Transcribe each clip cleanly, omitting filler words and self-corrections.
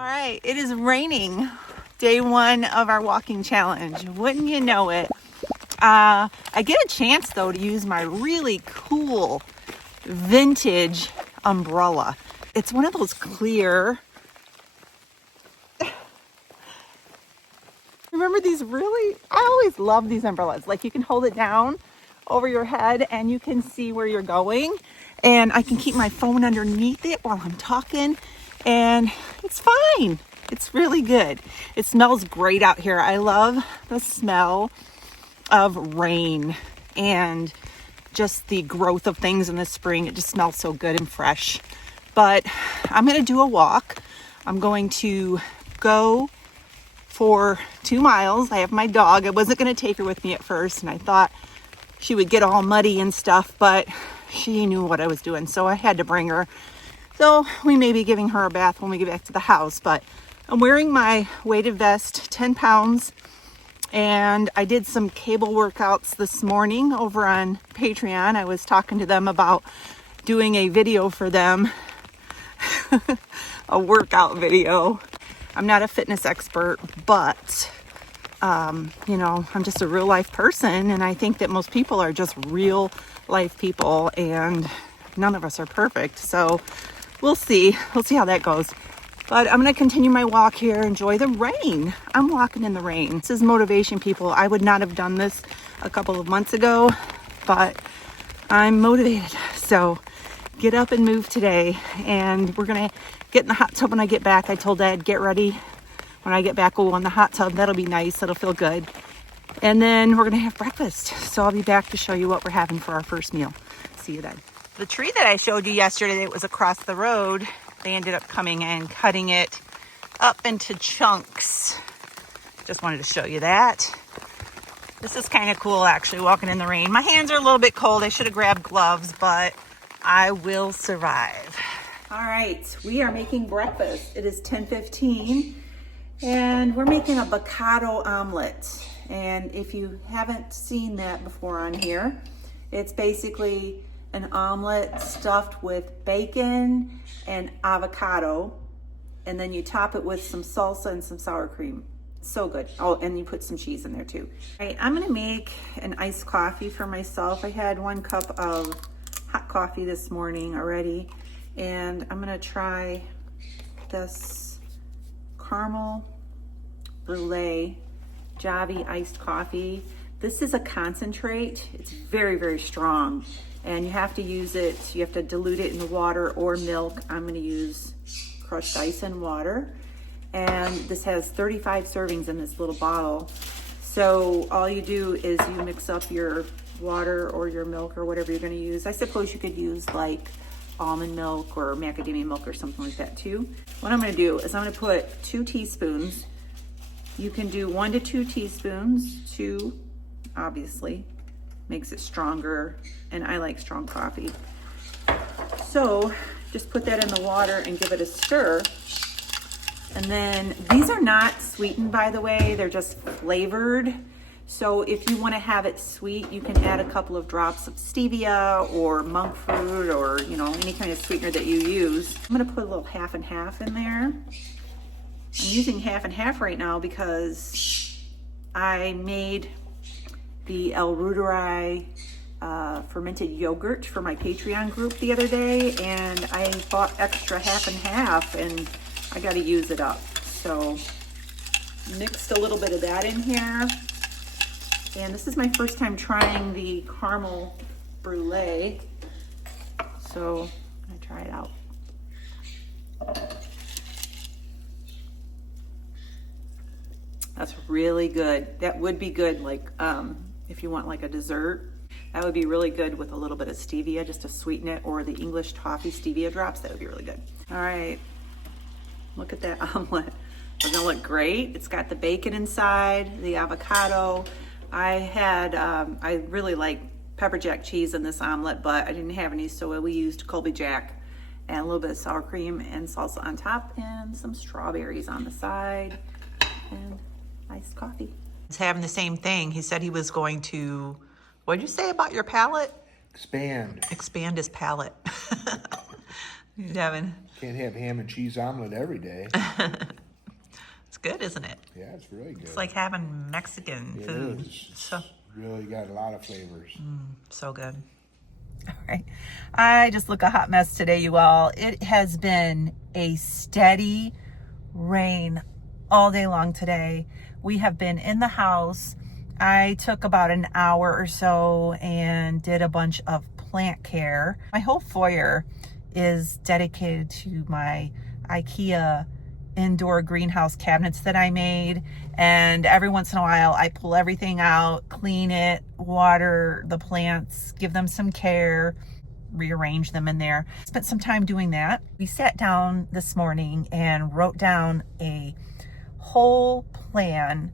All right, it is raining. Day one of our walking challenge. Wouldn't you know it? I get a chance though to use my really cool vintage umbrella. It's one of those clear. Remember these I always love these umbrellas. Like you can hold it down over your head and you can see where you're going. And I can keep my phone underneath it while I'm talking. And it's fine. It's really good. It smells great out here. I love the smell of rain and just the growth of things in the spring. It just smells so good and fresh. But I'm going to do a walk. I'm going to go for 2 miles. I have my dog. I wasn't going to take her with me at first, and I thought she would get all muddy and stuff, but she knew what I was doing, so I had to bring her. So we may be giving her a bath when we get back to the house, but I'm wearing my weighted vest, 10 pounds, and I did some cable workouts this morning over on Patreon. I was talking to them about doing a video for them, a workout video. I'm not a fitness expert, but, you know, I'm just a real life person. And I think that most people are just real life people and none of us are perfect. So we'll see. We'll see how that goes. But I'm going to continue my walk here. Enjoy the rain. I'm walking in the rain. This is motivation, people. I would not have done this a couple of months ago, but I'm motivated. So get up and move today. And we're going to get in the hot tub when I get back. I told Dad, get ready. When I get back, we'll go in the hot tub. That'll be nice. That'll feel good. And then we're going to have breakfast. So I'll be back to show you what we're having for our first meal. See you then. The tree that I showed you yesterday that was across the road, they ended up coming and cutting it up into chunks. Just wanted to show you that. This is kind of cool, actually, walking in the rain. My hands are a little bit cold. I should have grabbed gloves, but I will survive. All right, we are making breakfast. It is 10:15, and we're making a Bacado omelet. And if you haven't seen that before on here, it's basically an omelet stuffed with bacon and avocado, and then you top it with some salsa and some sour cream. So good. Oh, and you put some cheese in there too. All right, I'm gonna make an iced coffee for myself. I had 1 cup of hot coffee this morning already, and I'm gonna try this caramel brulee Javi iced coffee. This is a concentrate. It's very, very strong, and you have to use it. You have to dilute it in the water or milk. I'm gonna use crushed ice and water, and this has 35 servings in this little bottle. So all you do is you mix up your water or your milk or whatever you're gonna use. I suppose you could use like almond milk or macadamia milk or something like that too. What I'm gonna do is I'm gonna put 2 teaspoons. You can do 1 to 2 teaspoons. 2 obviously makes it stronger, and I like strong coffee. So just put that in the water and give it a stir. And then these are not sweetened, by the way, they're just flavored. So if you want to have it sweet, you can add a couple of drops of stevia or monk fruit or, you know, any kind of sweetener that you use. I'm going to put a little half and half in there. I'm using half and half right now because I made the El Ruderai fermented yogurt for my Patreon group the other day, and I bought extra half and half, and I got to use it up. So mixed a little bit of that in here. And this is my first time trying the caramel brulee, so I'm gonna try it out. That's really good. That would be good, like if you want like a dessert. That would be really good with a little bit of stevia just to sweeten it, or the English toffee stevia drops. That would be really good. All right, look at that omelet. It's gonna look great. It's got the bacon inside, the avocado. I really like pepper jack cheese in this omelet, but I didn't have any, so we used Colby Jack and a little bit of sour cream and salsa on top and some strawberries on the side and iced coffee. He's having the same thing. He said he was going to, what did you say about your palate? Expand his palate. He's having... Can't have ham and cheese omelet every day. It's good, isn't it? Yeah, it's really good. It's like having Mexican food. It is. So really got a lot of flavors. So good. All right. I just look a hot mess today, you all. It has been a steady rain all day long today. We have been in the house. I took about an hour or so and did a bunch of plant care. My whole foyer is dedicated to my IKEA indoor greenhouse cabinets that I made, and every once in a while I pull everything out, clean it, water the plants, give them some care, rearrange them in there. Spent some time doing that. We sat down this morning and wrote down a whole plan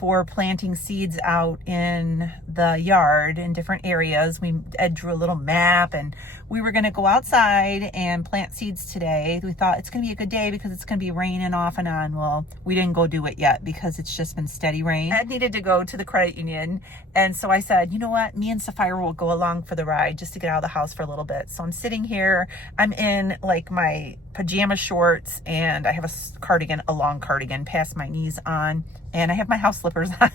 for planting seeds out in the yard in different areas. Ed drew a little map, and we were going to go outside and plant seeds today. We thought it's going to be a good day because it's going to be raining off and on. Well, we didn't go do it yet because it's just been steady rain. Ed needed to go to the credit union, and so I said, you know what, me and Sapphire will go along for the ride just to get out of the house for a little bit. So I'm sitting here, I'm in like my pajama shorts, and I have a long cardigan past my knees on, and I have my house slippers on.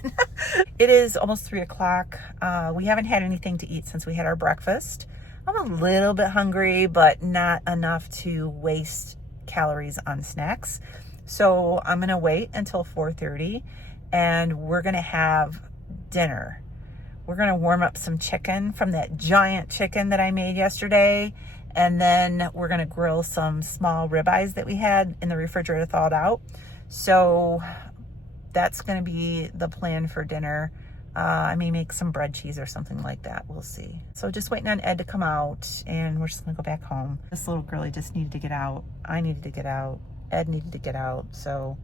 It is almost 3 o'clock. We haven't had anything to eat since we had our breakfast. I'm a little bit hungry, but not enough to waste calories on snacks. So I'm gonna wait until 4:30, and we're gonna have dinner. We're gonna warm up some chicken from that giant chicken that I made yesterday, and then we're gonna grill some small ribeyes that we had in the refrigerator thawed out. So that's going to be the plan for dinner. I may make some bread cheese or something like that. We'll see. So just waiting on Ed to come out, and we're just going to go back home. This little girlie just needed to get out. I needed to get out. Ed needed to get out. So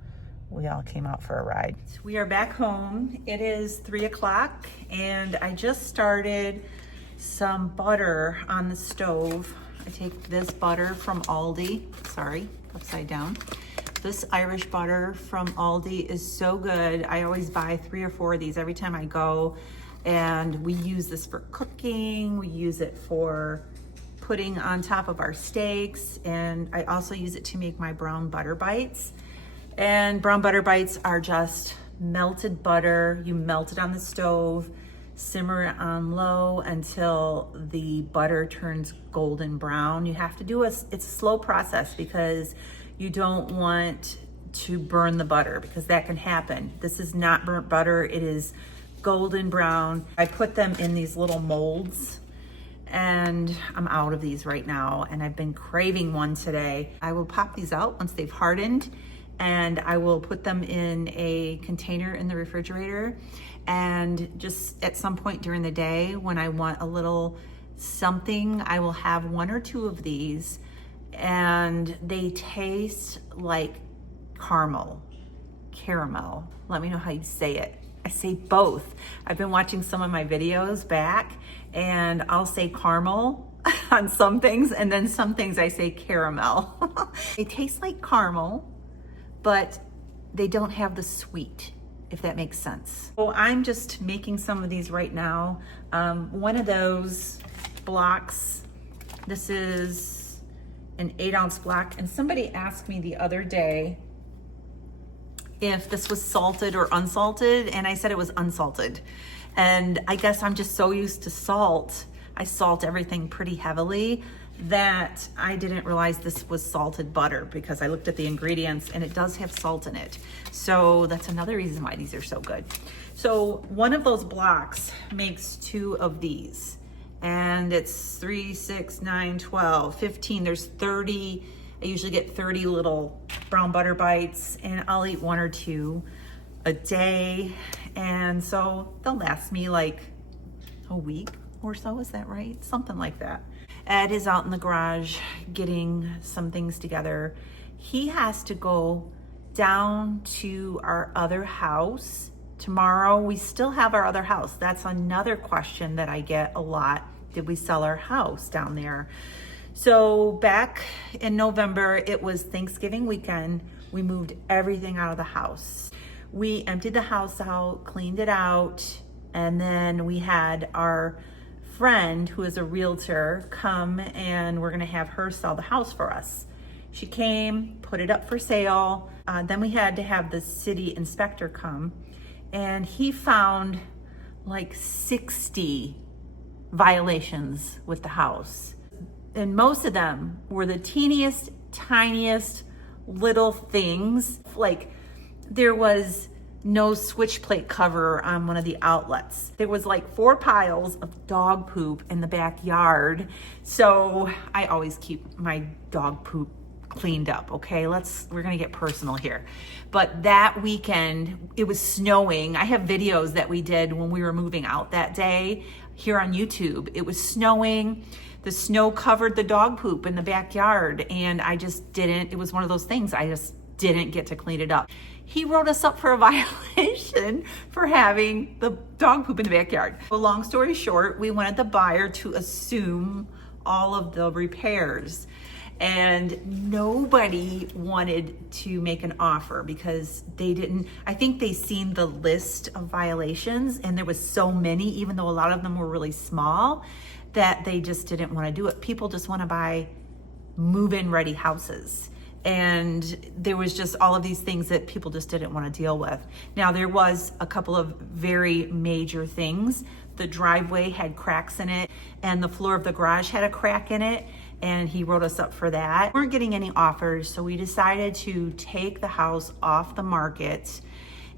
we all came out for a ride. We are back home. It is 3 o'clock, and I just started some butter on the stove. I take this butter from Aldi. Sorry, upside down. This Irish butter from Aldi is so good. I always buy 3 or 4 of these every time I go, and we use this for cooking. We use it for putting on top of our steaks, and I also use it to make my brown butter bites. And brown butter bites are just melted butter. You melt it on the stove, simmer it on low until the butter turns golden brown. You have to do it's a slow process because you don't want to burn the butter, because that can happen. This is not burnt butter. It is golden brown. I put them in these little molds, and I'm out of these right now, and I've been craving one today. I will pop these out once they've hardened, and I will put them in a container in the refrigerator, and just at some point during the day when I want a little something, I will have 1 or 2 of these, and they taste like caramel. Let me know how you say it. I say both. I've been watching some of my videos back, and I'll say caramel on some things, and then some things I say caramel. They taste like caramel, but they don't have the sweet, if that makes sense. So I'm just making some of these right now. One of those blocks, this is an 8-ounce block, and somebody asked me the other day if this was salted or unsalted, and I said it was unsalted. And I guess I'm just so used to salt, I salt everything pretty heavily, that I didn't realize this was salted butter, because I looked at the ingredients and it does have salt in it. So that's another reason why these are so good. So one of those blocks makes 2 of these, and it's 3, 6, 9, 12, 15. There's 30. I usually get 30 little brown butter bites, and I'll eat 1 or 2 a day. And so they'll last me like a week or so. Is that right? Something like that. Ed is out in the garage getting some things together. He has to go down to our other house tomorrow. We still have our other house. That's another question that I get a lot. Did we sell our house down there? So back in November, it was Thanksgiving weekend. We moved everything out of the house. We emptied the house out, cleaned it out, and then we had our friend who is a realtor come, and we're gonna have her sell the house for us. She came, put it up for sale. Then we had to have the city inspector come, and he found like 60 violations with the house. And most of them were the teeniest, tiniest little things. Like there was no switch plate cover on one of the outlets. There was like 4 piles of dog poop in the backyard. So I always keep my dog poop cleaned up, okay? We're gonna get personal here. But that weekend, it was snowing. I have videos that we did when we were moving out that day here on YouTube. It was snowing. The snow covered the dog poop in the backyard, and it was one of those things, I just didn't get to clean it up. He wrote us up for a violation for having the dog poop in the backyard. Well, long story short, we wanted the buyer to assume all of the repairs, and nobody wanted to make an offer because I think they seen the list of violations, and there was so many, even though a lot of them were really small, that they just didn't want to do it. People just want to buy move-in ready houses. And there was just all of these things that people just didn't want to deal with. Now, there was a couple of very major things. The driveway had cracks in it, and the floor of the garage had a crack in it, and he wrote us up for that. We weren't getting any offers, so we decided to take the house off the market.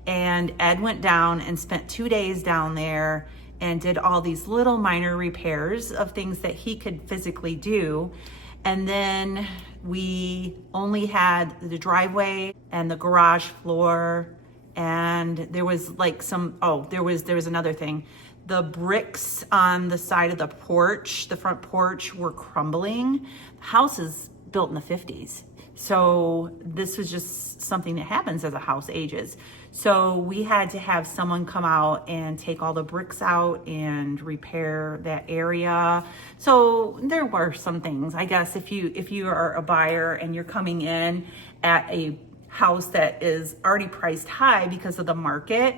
And Ed went down and spent 2 days down there and did all these little minor repairs of things that he could physically do. And then we only had the driveway and the garage floor, and there was like there was another thing. The bricks on the side of the porch, the front porch, were crumbling. The house is built in the 50s. So this was just something that happens as a house ages. So we had to have someone come out and take all the bricks out and repair that area. So there were some things, I guess, if you are a buyer and you're coming in at a house that is already priced high because of the market,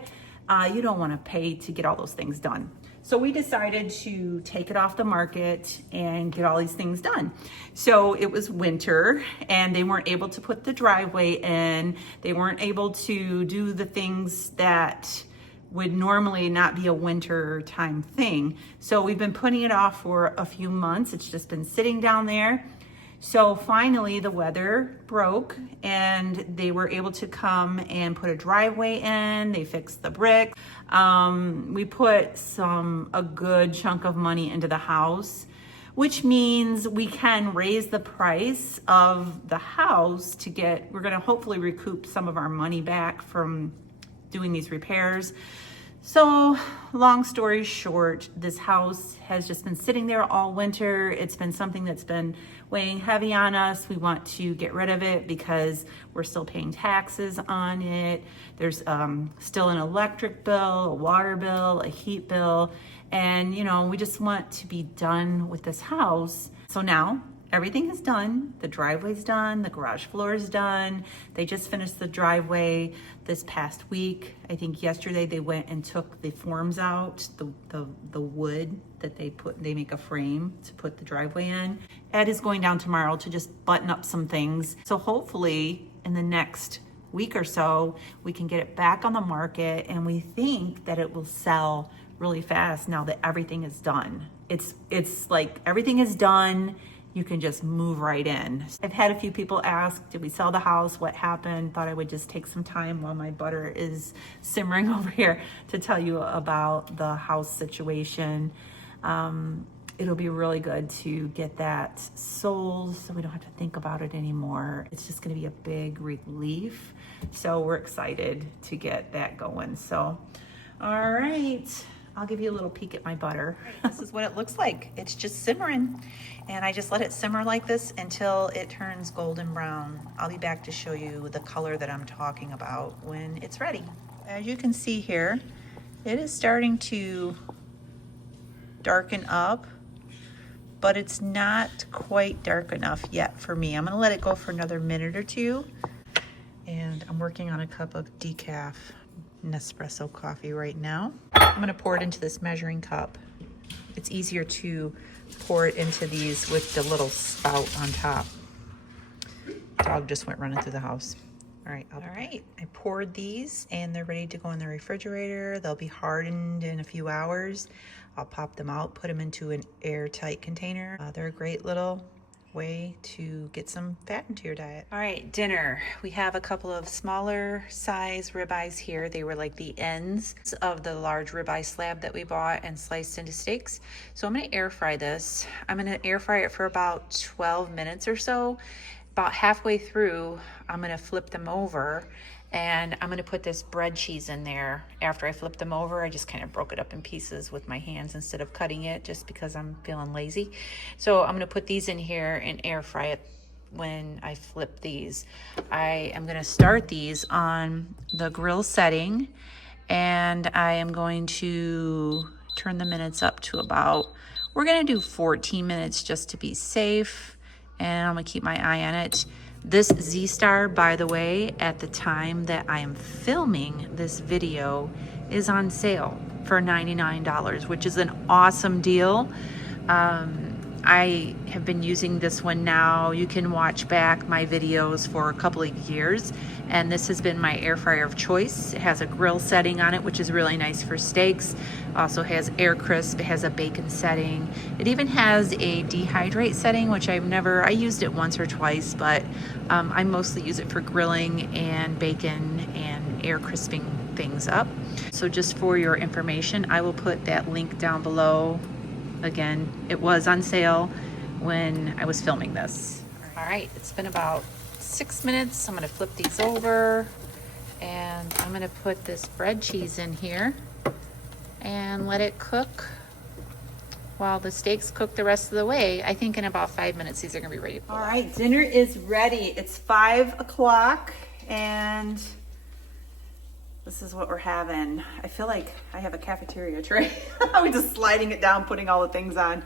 you don't want to pay to get all those things done. So we decided to take it off the market and get all these things done. So it was winter, and they weren't able to put the driveway in. They weren't able to do the things that would normally not be a winter time thing. So we've been putting it off for a few months. It's just been sitting down there. So finally the weather broke, and they were able to come and put a driveway in. They fixed the brick. We put a good chunk of money into the house, which means we can raise the price of the house we're gonna hopefully recoup some of our money back from doing these repairs. So long story short, this house has just been sitting there all winter. It's been something that's been weighing heavy on us. We want to get rid of it because we're still paying taxes on it. There's still an electric bill, a water bill, a heat bill. And we just want to be done with this house. So now everything is done. The driveway's done, the garage floor is done. They just finished the driveway this past week. I think yesterday they went and took the forms out, the wood that they make a frame to put the driveway in. Ed is going down tomorrow to just button up some things. So hopefully in the next week or so, we can get it back on the market, and we think that it will sell really fast now that everything is done. It's like everything is done. You can just move right in. I've had a few people ask, did we sell the house? What happened? Thought I would just take some time while my butter is simmering over here to tell you about the house situation. It'll be really good to get that sold so we don't have to think about it anymore. It's just gonna be a big relief. So we're excited to get that going. So, all right. I'll give you a little peek at my butter. This is what it looks like. It's just simmering. And I just let it simmer like this until it turns golden brown. I'll be back to show you the color that I'm talking about when it's ready. As you can see here, it is starting to darken up, but it's not quite dark enough yet for me. I'm gonna let it go for another minute or two. And I'm working on a cup of decaf Nespresso coffee right now. I'm gonna pour it into this measuring cup. it's easier to pour it into these with the little spout on top. Dog just went running through the house. All right, I poured these and they're ready to go in the refrigerator. They'll be hardened in a few hours. I'll pop them out, put them into an airtight container. They're a great little way to get some fat into your diet. All right, dinner. We have a couple of smaller size ribeyes here. They were like the ends of the large ribeye slab that we bought and sliced into steaks. So I'm gonna air fry this. I'm gonna air fry it for about 12 minutes or so. About halfway through, I'm gonna flip them over and I'm gonna put this bread cheese in there. After I flip them over, I just kind of broke it up in pieces with my hands instead of cutting it, just because I'm feeling lazy. So I'm gonna put these in here and air fry it when I flip these. I am gonna start these on the grill setting and I am going to turn the minutes up to about, we're gonna do 14 minutes just to be safe, and I'm gonna keep my eye on it. This Z-Star, by the way, at the time that I am filming this video, is on sale for $99, which is an awesome deal. I have been using this one now. You can watch back my videos for a couple of years, and this has been my air fryer of choice. It has a grill setting on it, which is really nice for steaks. Also has air crisp, it has a bacon setting. It even has a dehydrate setting, which I used it once or twice, but I mostly use it for grilling and bacon and air crisping things up. So just for your information, I will put that link down below. Again, it was on sale when I was filming this. All right, it's been about 6 minutes. I'm gonna flip these over and I'm gonna put this bread cheese in here and let it cook while the steaks cook the rest of the way. I think in about 5 minutes, these are gonna be ready. All right, dinner is ready. It's 5 o'clock and this is what we're having. I feel like I have a cafeteria tray. I'm just sliding it down, putting all the things on.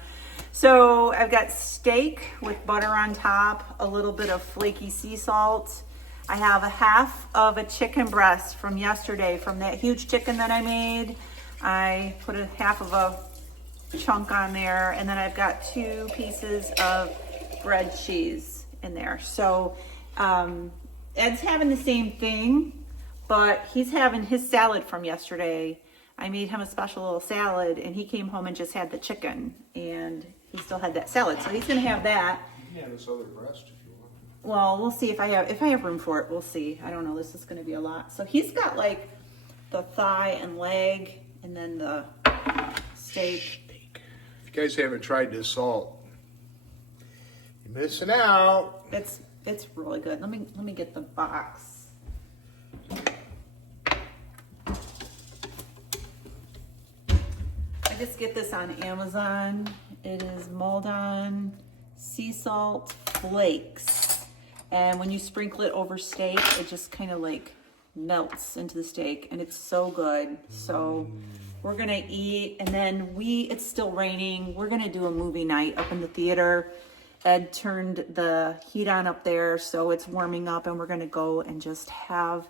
So I've got steak with butter on top, a little bit of flaky sea salt. I have a half of a chicken breast from yesterday, from that huge chicken that I made. I put a half of a chunk on there, and then I've got 2 pieces of bread cheese in there. So Ed's having the same thing, but he's having his salad from yesterday. I made him a special little salad and he came home and just had the chicken and he still had that salad. So he's gonna have that. You can have this other breast if you want. Well, we'll see if I have room for it. We'll see. I don't know. This is gonna be a lot. So he's got like the thigh and leg and then the steak. If you guys haven't tried this salt, you're missing out. It's really good. Let me get the box. I just get this on Amazon. It is Maldon sea salt flakes. And when you sprinkle it over steak, it just kind of like melts into the steak and it's so good. So we're gonna eat and then it's still raining. We're gonna do a movie night up in the theater. Ed turned the heat on up there, so it's warming up and we're gonna go and just have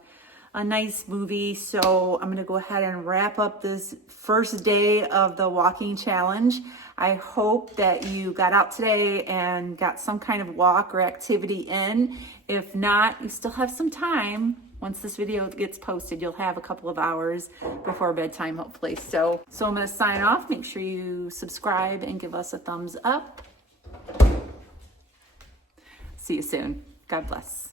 a nice movie. So I'm gonna go ahead and wrap up this first day of the walking challenge. I hope that you got out today and got some kind of walk or activity in. If not, you still have some time. Once this video gets posted, you'll have a couple of hours before bedtime, hopefully. So I'm gonna sign off. Make sure you subscribe and give us a thumbs up. See you soon. God bless.